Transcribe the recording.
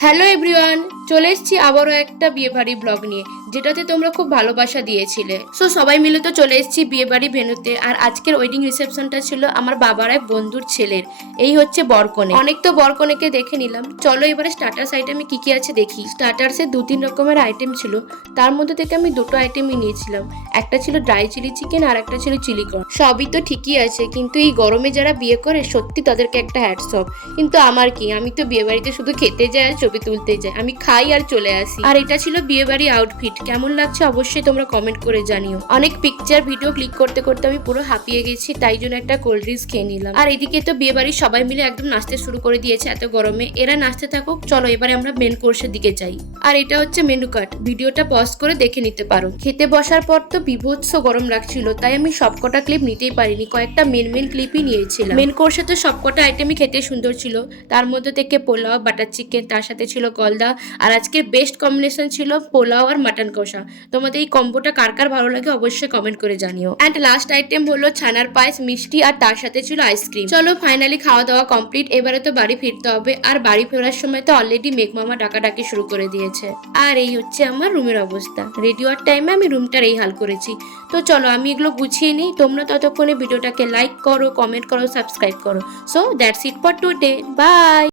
Hello everyone, চলে এসেছি আবারও একটা বিয়েবাড়ি ব্লগ নিয়ে, যেটাতে তোমরা খুব ভালোবাসা দিয়েছিলে। সো সবাই মিলে তো চলে এসেছি বিয়েবাড়ি ভেন্যুতে। আর আজকের ওয়েডিং রিসেপশনটা ছিল আমার বাবার এক বন্ধুর ছেলের। এই হচ্ছে বরকনে। অনেক তো বরকনেকে দেখে নিলাম, চলো এবারে স্টার্টার্স আইটেমে কি কি আছে দেখি। স্টার্টার্সে 2-3 রকমের আইটেম ছিল, তার মধ্যে থেকে আমি দুটো আইটেমই নিয়েছিলাম। একটা ছিল ড্রাই চিলি চিকেন আর একটা ছিল চিলি কর্ন। সবই তো ঠিকই আছে, কিন্তু এই গরমে যারা বিয়ে করে সত্যি তাদেরকে একটা হ্যাটস অফ। কিন্তু আমার কি, আমি তো বিয়ে বাড়িতে শুধু খেতে যাই আর ছবি তুলতে যাই, আমি খাই আর চলে আসি। আর এটা ছিল বিয়ে বাড়ি আউটফিট, কেমন লাগছে অবশ্যই তোমরা কমেন্ট করে জানিও। অনেক পিকচার ভিডিও ক্লিক করতে করতে আমি পুরো হাঁপিয়ে গেছি, তাই জন্য একটা কোল্ড ড্রিঙ্কস খেয়ে নিলাম। আর এদিকে তো বিয়ে বাড়ির সবাই মিলে একদম নাচতে শুরু করে দিয়েছে এত গরমে। এরা নাচতে থাকুক, চলো এবারে আমরা মেন কোর্সের দিকে যাই। আর এটা হচ্ছে মেনু কার্ড, ভিডিওটা পজ করে দেখে নিতে পারো। খেতে বসার পর তো বিভৎস গরম লাগছিল, তাই আমি সবকটা ক্লিপ নিতেই পারিনি, কয়েকটা মেন ক্লিপই নিয়েছিলাম। মেন কোর্সে তো সবকটা আইটেমই খেতে সুন্দর ছিল, তার মধ্যে থেকে পোলাও, বাটার চিকেন, তার সাথে ছিল গলদা, আর আজকের বেস্ট কম্বিনেশন ছিল পোলাও আর মাটন কষা। তোমাদের এই কম্বোটা কার কার ভালো লাগে অবশ্যই কমেন্ট করে জানিও। অ্যান্ড লাস্ট আইটেম হলো ছানার পায়েস, মিষ্টি, আর তার সাথে ছিল আইসক্রিম। চলো ফাইনালি খাওয়া দাওয়া কমপ্লিট, এবারে তো বাড়ি ফিরতে হবে। আর বাড়ি ফেরার সময় তো অলরেডি মেঘমামা ডাকাডাকি শুরু করে দিয়েছে। আর এই হচ্ছে আমার রুমের অবস্থা, রেডি হওয়ার টাইমে আমি রুমটার এই হাল করেছি। তো চলো আমি এগুলো গুছিয়ে নিই, তোমরা ততক্ষণে ভিডিওটাকে লাইক করো, কমেন্ট করো, সাবস্ক্রাইব করো। So that's it for today, by.